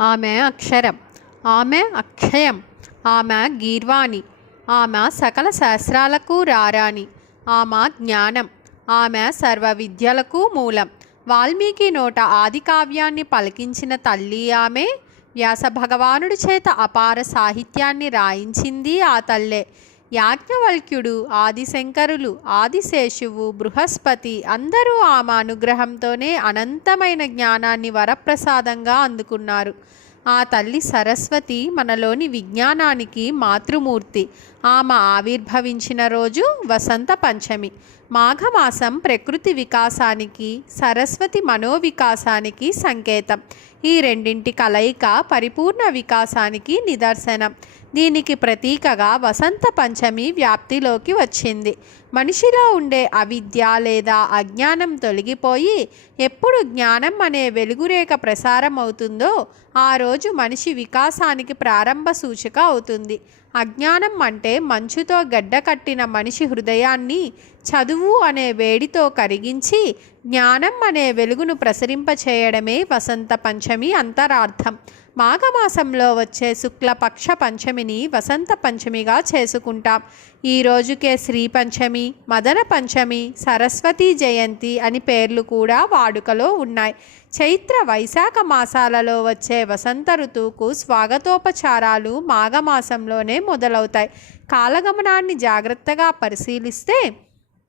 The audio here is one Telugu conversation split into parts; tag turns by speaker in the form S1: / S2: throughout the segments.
S1: ఆమె అక్షరం. ఆమె అక్షయం. ఆమె గీర్వాణి. ఆమె సకల శాస్త్రాలకు రారాణి. ఆమె జ్ఞానం. ఆమె సర్వ విద్యలకు మూలం. వాల్మీకి నోట ఆది కావ్యాన్ని పలికించిన తల్లి ఆమె వ్యాస భగవానుడి చేత అపార సాహిత్యాన్ని రాయించింది ఆ తల్లే. యాజ్ఞవల్క్యుడు ఆదిశంకరులు ఆదిశేషువు బృహస్పతి అందరూ ఆమె అనుగ్రహంతోనే అనంతమైన జ్ఞానాన్ని వరప్రసాదంగా అందుకున్నారు. ఆ తల్లి సరస్వతి మనలోని విజ్ఞానానికి మాతృమూర్తి. ఆమె ఆవిర్భవించిన రోజు వసంత పంచమి. మాఘమాసం ప్రకృతి వికాసానికి సరస్వతి మనోవికాసానికి సంకేతం. ఈ రెండింటి కలయిక పరిపూర్ణ వికాసానికి నిదర్శనం. దీనికి ప్రతీకగా వసంత పంచమి వ్యాప్తిలోకి వచ్చింది. మనిషిలో ఉండే అవిద్య లేదా అజ్ఞానం తొలగిపోయి ఎప్పుడు జ్ఞానం అనే వెలుగురేఖ ప్రసారం అవుతుందో ఆ రోజు మనిషి వికాసానికి ప్రారంభ సూచిక అవుతుంది. అజ్ఞానం అంటే మంచుతో గడ్డ కట్టిన మనిషి హృదయాన్ని చదువు అనే వేడితో కరిగించి జ్ఞానం అనే వెలుగును ప్రసరింపచేయడమే వసంత పంచమి అంతరార్థం. మాఘమాసంలో వచ్చే శుక్లపక్ష పంచమిని వసంత పంచమిగా చేసుకుంటాం. ఈ రోజుకే శ్రీ పంచమి మదన పంచమి సరస్వతి జయంతి అని పేర్లు కూడా వాడుకలో ఉన్నాయి. చైత్ర వైశాఖ మాసాలలో వచ్చే వసంత ఋతువుకు స్వాగతోపచారాలు మాఘమాసంలోనే మొదలవుతాయి. కాలగమనాన్ని జాగ్రత్తగా పరిశీలిస్తే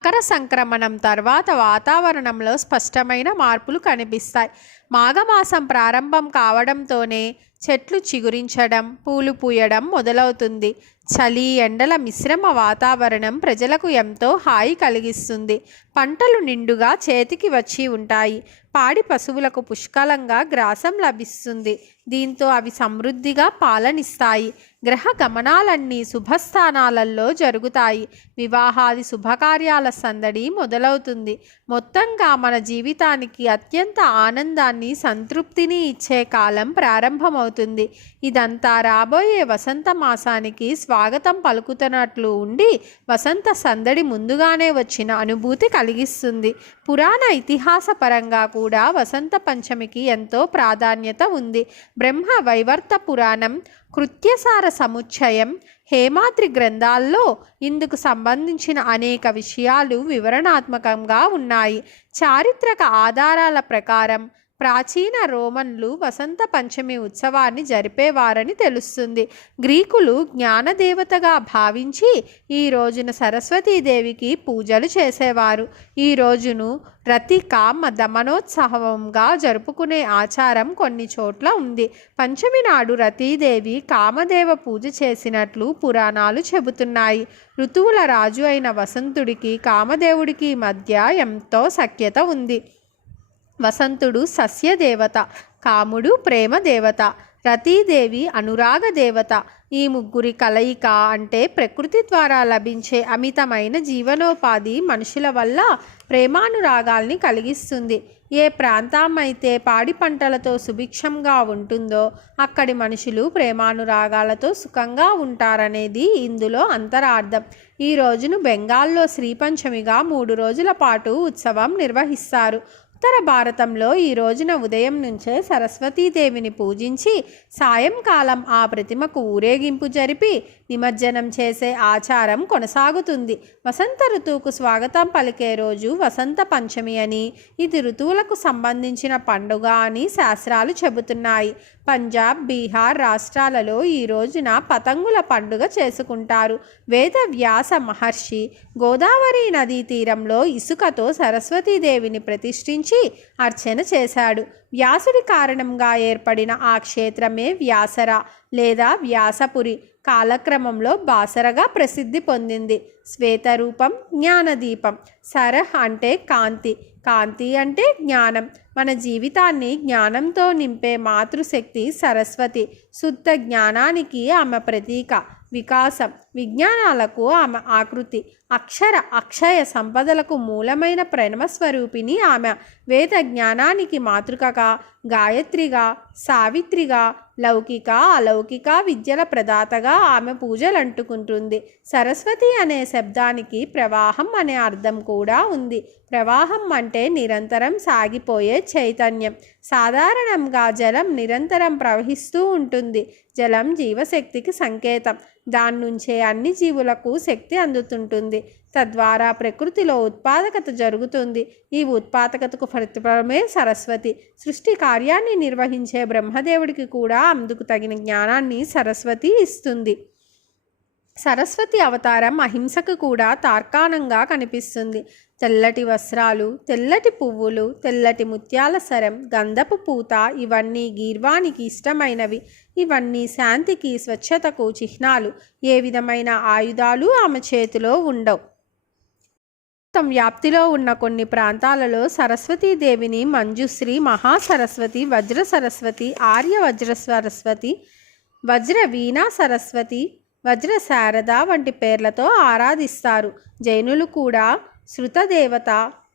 S1: మకర సంక్రమణం తర్వాత వాతావరణంలో స్పష్టమైన మార్పులు కనిపిస్తాయి. మాఘమాసం ప్రారంభం కావడంతోనే చెట్లు చిగురించడం పూలు పూయడం మొదలవుతుంది. చలి ఎండల మిశ్రమ వాతావరణం ప్రజలకు ఎంతో హాయి కలిగిస్తుంది. పంటలు నిండుగా చేతికి వచ్చి ఉంటాయి. పాడి పశువులకు పుష్కలంగా గ్రాసం లభిస్తుంది. దీంతో అవి సమృద్ధిగా పాలనిస్తాయి. గ్రహ గమనాలన్నీ శుభస్థానాలలో జరుగుతాయి. వివాహాది శుభకార్యాల సందడి మొదలవుతుంది. మొత్తంగా మన జీవితానికి అత్యంత ఆనందాన్ని సంతృప్తిని ఇచ్చే కాలం ప్రారంభమవుతుంది. ఇదంతా రాబోయే వసంత మాసానికి స్వాగతం పలుకుతున్నట్లు ఉండి వసంత సందడి ముందుగానే వచ్చిన అనుభూతి కలిగిస్తుంది. పురాణ ఇతిహాస పరంగా కూడా వసంత పంచమికి ఎంతో ప్రాధాన్యత ఉంది. బ్రహ్మ వైవర్త పురాణం కృత్యసార సముచ్చయం. హేమాద్రి గ్రంథాల్లో ఇందుకు సంబంధించిన అనేక విషయాలు వివరణాత్మకంగా ఉన్నాయి. చారిత్రక ఆధారాల ప్రకారం ప్రాచీన రోమన్లు వసంత పంచమి ఉత్సవాన్ని జరిపేవారని తెలుస్తుంది. గ్రీకులు జ్ఞానదేవతగా భావించి ఈ రోజున సరస్వతీదేవికి పూజలు చేసేవారు. ఈ రోజును రతిక దమనోత్సవంగా జరుపుకునే ఆచారం కొన్ని చోట్ల ఉంది. పంచమి నాడు రతీదేవి కామదేవ పూజ చేసినట్లు పురాణాలు చెబుతున్నాయి. ఋతువుల రాజు అయిన వసంతుడికి కామదేవుడికి మధ్య ఎంతో సఖ్యత ఉంది. వసంతుడు సస్యదేవత కాముడు ప్రేమ దేవత రతీదేవి అనురాగ దేవత ఈ ముగ్గురి కలయిక అంటే ప్రకృతి ద్వారా లభించే అమితమైన జీవనోపాధి మనుషుల వల్ల ప్రేమానురాగాల్ని కలిగిస్తుంది. ఏ ప్రాంతం అయితే పాడి పంటలతో సుభిక్షంగా ఉంటుందో అక్కడి మనుషులు ప్రేమానురాగాలతో సుఖంగా ఉంటారనేది ఇందులో అంతరార్థం. ఈ రోజును బెంగాల్లో శ్రీపంచమిగా మూడు రోజుల పాటు ఉత్సవం నిర్వహిస్తారు. ఉత్తర భారతంలో ఈ రోజున ఉదయం నుంచే సరస్వతీదేవిని పూజించి సాయంకాలం ఆ ప్రతిమకు ఊరేగింపు జరిపి నిమజ్జనం చేసే ఆచారం కొనసాగుతుంది. వసంత ఋతువుకు స్వాగతం పలికే రోజు వసంత పంచమి అని ఇది ఋతువులకు సంబంధించిన పండుగ అని శాస్త్రాలు చెబుతున్నాయి. పంజాబ్ బీహార్ రాష్ట్రాలలో ఈ రోజున పతంగుల పండుగ చేసుకుంటారు. వేద వ్యాస మహర్షి గోదావరి నదీ తీరంలో ఇసుకతో సరస్వతీదేవిని ప్రతిష్ఠించి అర్చన చేశాడు. వ్యాసుడి కారణంగా ఏర్పడిన ఆ క్షేత్రమే వ్యాసర లేదా వ్యాసపురి. కాలక్రమంలో బాసరగా ప్రసిద్ధి పొందింది. శ్వేతరూపం జ్ఞానదీపం. సరహ్ అంటే కాంతి. కాంతి అంటే జ్ఞానం. మన జీవితాన్ని జ్ఞానంతో నింపే మాతృశక్తి సరస్వతి. శుద్ధ జ్ఞానానికి ఆమె ప్రతీక. వికాసం విజ్ఞానాలకు ఆమె ఆకృతి అక్షర అక్షయ సంపదలకు మూలమైన ప్రణవస్వరూపిణి ఆమె. వేద జ్ఞానానికి మాతృకగా గాయత్రిగా సావిత్రిగా లౌకిక అలౌకిక విద్యల ప్రదాతగా ఆమె పూజలు అంటుకుంటుంది సరస్వతి అనే శబ్దానికి ప్రవాహం అనే అర్థం కూడా ఉంది. ప్రవాహం అంటే నిరంతరం సాగిపోయే చైతన్యం. సాధారణంగా జలం నిరంతరం ప్రవహిస్తూ ఉంటుంది. జలం జీవశక్తికి సంకేతం. దాని నుంచే అన్ని జీవులకు శక్తి అందుతుంటుంది. తద్వారా ప్రకృతిలో ఉత్పాదకత జరుగుతుంది. ఈ ఉత్పాదకతకు ప్రతిఫలమే సరస్వతి. సృష్టి కార్యాన్ని నిర్వహించే బ్రహ్మదేవుడికి కూడా అందుకు తగిన జ్ఞానాన్ని సరస్వతి ఇస్తుంది. సరస్వతి అవతారం అహింసకు కూడా తార్కాణంగా కనిపిస్తుంది. తెల్లటి వస్త్రాలు తెల్లటి పువ్వులు తెల్లటి ముత్యాల సరం గంధపు పూత ఇవన్నీ గీర్వానికి ఇష్టమైనవి. ఇవన్నీ శాంతికి స్వచ్ఛతకు చిహ్నాలు. ఏ విధమైన ఆయుధాలు ఆమె చేతిలో ఉండవు. తమ వ్యాప్తిలో ఉన్న కొన్ని ప్రాంతాలలో సరస్వతీదేవిని మంజుశ్రీ మహాసరస్వతి వజ్ర సరస్వతి ఆర్య వజ్ర సరస్వతి వజ్ర వీణా సరస్వతి వజ్ర శారద వంటి పేర్లతో ఆరాధిస్తారు. జైనులు కూడా శృతదేవత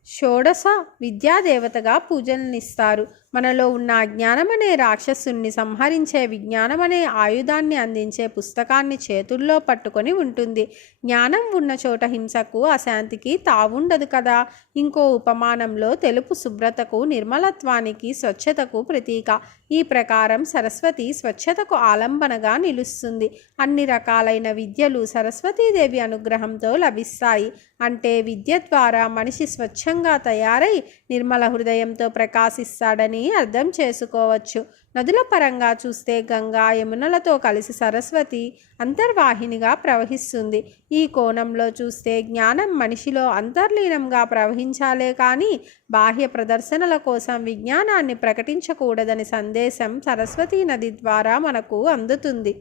S1: షోడశ విద్యాదేవతగా పూజలనిస్తారు. మనలో ఉన్న అజ్ఞానమనే రాక్షసుని సంహరించే విజ్ఞానం అనే ఆయుధాన్ని అందించే పుస్తకాన్ని చేతుల్లో పట్టుకొని ఉంటుంది. జ్ఞానం ఉన్న చోట హింసకు అశాంతికి తావుండదు కదా? ఇంకో ఉపమానంలో తెలుపు శుభ్రతకు నిర్మలత్వానికి స్వచ్ఛతకు ప్రతీక. ఈ ప్రకారం సరస్వతి స్వచ్ఛతకు ఆలంబనగా నిలుస్తుంది. అన్ని రకాలైన విద్యలు సరస్వతీదేవి అనుగ్రహంతో లభిస్తాయి. అంటే విద్య ద్వారా మనిషి స్వచ్ఛంగా తయారై నిర్మల హృదయంతో ప్రకాశిస్తాడని అర్థం చేసుకోవచ్చు. నదుల పరంగా చూస్తే గంగా యమునలతో కలిసి సరస్వతి అంతర్వాహినిగా ప్రవహిస్తుంది. ఈ కోణంలో చూస్తే జ్ఞానం మనిషిలో అంతర్లీనంగా ప్రవహించాలే కానీ బాహ్య ప్రదర్శనల కోసం విజ్ఞానాన్ని ప్రకటించకూడదని సందేశం సరస్వతీ నది ద్వారా మనకు అందుతుంది.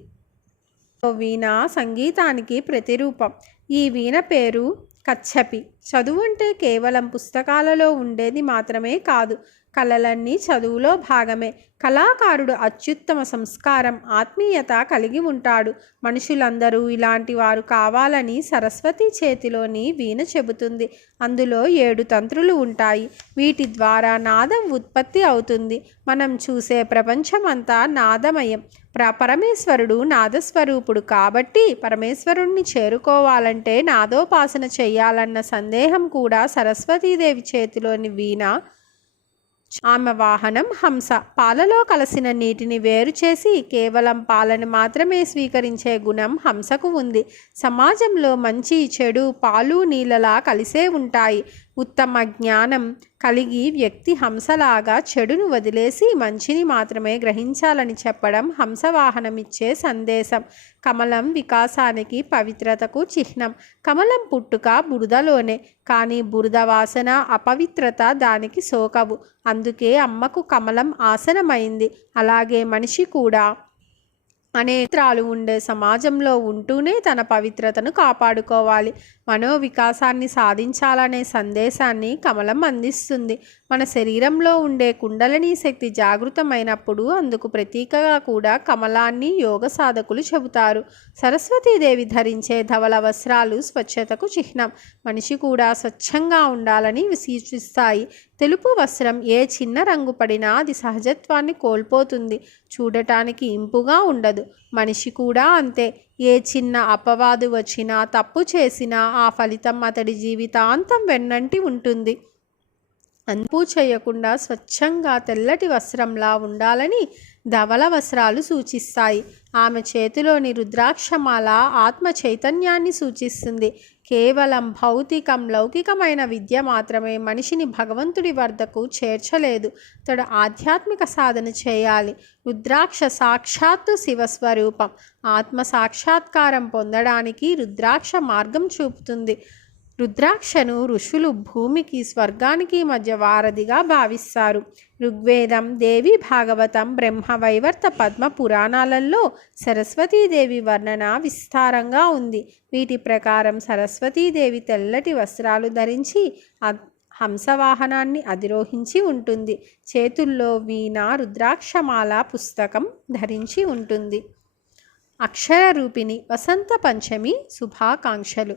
S1: వీణ సంగీతానికి ప్రతిరూపం. ఈ వీణ పేరు కచ్చపి. చదువు అంటే కేవలం పుస్తకాలలో ఉండేది మాత్రమే కాదు కళలన్నీ చదువులో భాగమే. కళాకారుడు అత్యుత్తమ సంస్కారం ఆత్మీయత కలిగి ఉంటాడు. మనుషులందరూ ఇలాంటి వారు కావాలని సరస్వతి చేతిలోని వీణ చెబుతుంది. అందులో ఏడు తంత్రులు ఉంటాయి. వీటి ద్వారా నాదం ఉత్పత్తి అవుతుంది. మనం చూసే ప్రపంచమంతా నాదమయం. ప్ర పరమేశ్వరుడు నాదస్వరూపుడు కాబట్టి పరమేశ్వరుణ్ణి చేరుకోవాలంటే నాదోపాసన చేయాలన్న సందేహం కూడా సరస్వతీదేవి చేతిలోని వీణ ఆమె వాహనం హంస పాలలో కలిసిన నీటిని వేరు చేసి కేవలం పాలను మాత్రమే స్వీకరించే గుణం హంసకు ఉంది. సమాజంలో మంచి చెడు పాలు నీళ్ళలా కలిసే ఉంటాయి. ఉత్తమ జ్ఞానం కలిగి వ్యక్తి హంసలాగా చెడును వదిలేసి మంచిని మాత్రమే గ్రహించాలని చెప్పడం హంసవాహనమిచ్చే సందేశం. కమలం వికాసానికి పవిత్రతకు చిహ్నం. కమలం పుట్టుక బురదలోనే కానీ బురద వాసన అపవిత్రత దానికి సోకవు. అందుకే అమ్మకు కమలం ఆసనమైంది. అలాగే మనిషి కూడా అనేత్రాలు ఉండే సమాజంలో ఉంటూనే తన పవిత్రతను కాపాడుకోవాలి. మనోవికాసాన్ని సాధించాలనే సందేశాన్ని కమలం అందిస్తుంది. మన శరీరంలో ఉండే కుండలిని శక్తి జాగృతమైనప్పుడు అందుకు ప్రతీకగా కూడా కమలాన్ని యోగ సాధకులు చెబుతారు. సరస్వతీదేవి ధరించే ధవల వస్త్రాలు స్వచ్ఛతకు చిహ్నం. మనిషి కూడా స్వచ్ఛంగా ఉండాలని సూచిస్తాయి. తెలుపు వస్త్రం ఏ చిన్న రంగు పడినా అది సహజత్వాన్ని కోల్పోతుంది. చూడటానికి ఇంపుగా ఉండదు. మనిషి కూడా అంతే. ఏ చిన్న అపవాదు వచ్చినా తప్పు చేసినా ఆ ఫలితం అతడి జీవితాంతం వెన్నంటి ఉంటుంది. అంపు చేయకుండా స్వచ్ఛంగా తెల్లటి వస్త్రంలా ఉండాలని ధవల వస్త్రాలు సూచిస్తాయి. ఆమె చేతిలోని రుద్రాక్షమాల ఆత్మ చైతన్యాన్ని సూచిస్తుంది. కేవలం భౌతికం లౌకికమైన విద్య మాత్రమే మనిషిని భగవంతుడి వద్దకు చేర్చలేదు. తడు ఆధ్యాత్మిక సాధన చేయాలి. రుద్రాక్ష సాక్షాత్తు శివస్వరూపం. ఆత్మ సాక్షాత్కారం పొందడానికి రుద్రాక్ష మార్గం చూపుతుంది. రుద్రాక్షను ఋషులు భూమికి స్వర్గానికి మధ్య వారధిగా భావిస్తారు. ఋగ్వేదం దేవి భాగవతం బ్రహ్మ వైవర్త పద్మ పురాణాలలో సరస్వతీదేవి వర్ణన విస్తారంగా ఉంది. వీటి ప్రకారం సరస్వతీదేవి తెల్లటి వస్త్రాలు ధరించి హంసవాహనాన్ని అధిరోహించి ఉంటుంది. చేతుల్లో వీణ రుద్రాక్షమాల పుస్తకం ధరించి ఉంటుంది. అక్షర రూపిణి వసంత పంచమి శుభాకాంక్షలు.